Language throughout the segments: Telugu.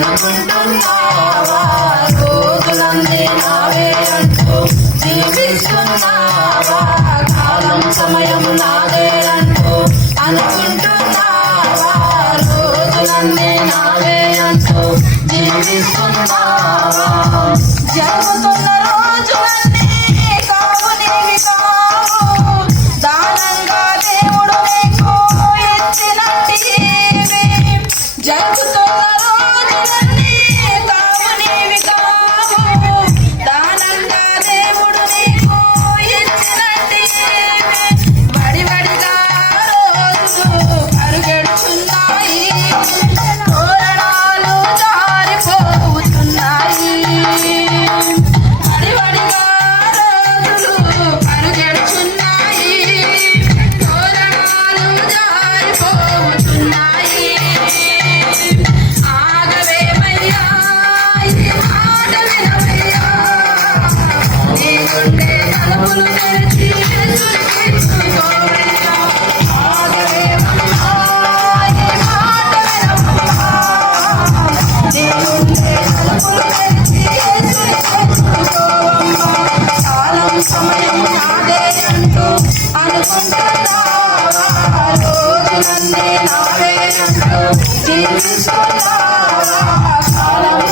అనుకుంటున్నావా రోజులన్నీ నావే అంటూ జీవిస్తున్నావా కాలం సమయం నాదే అంటూ అనుకుంటున్నావా రోజులన్నీ నావే అంటూ జీవిస్తున్నావా జరుగుతున్న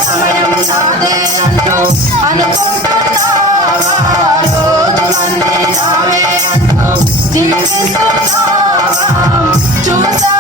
సమయం నాదే అంటూ అనుకుంటున్నావా రోజునందే నాదే అంటూ జీవిస్తున్నావా కాలం చూసా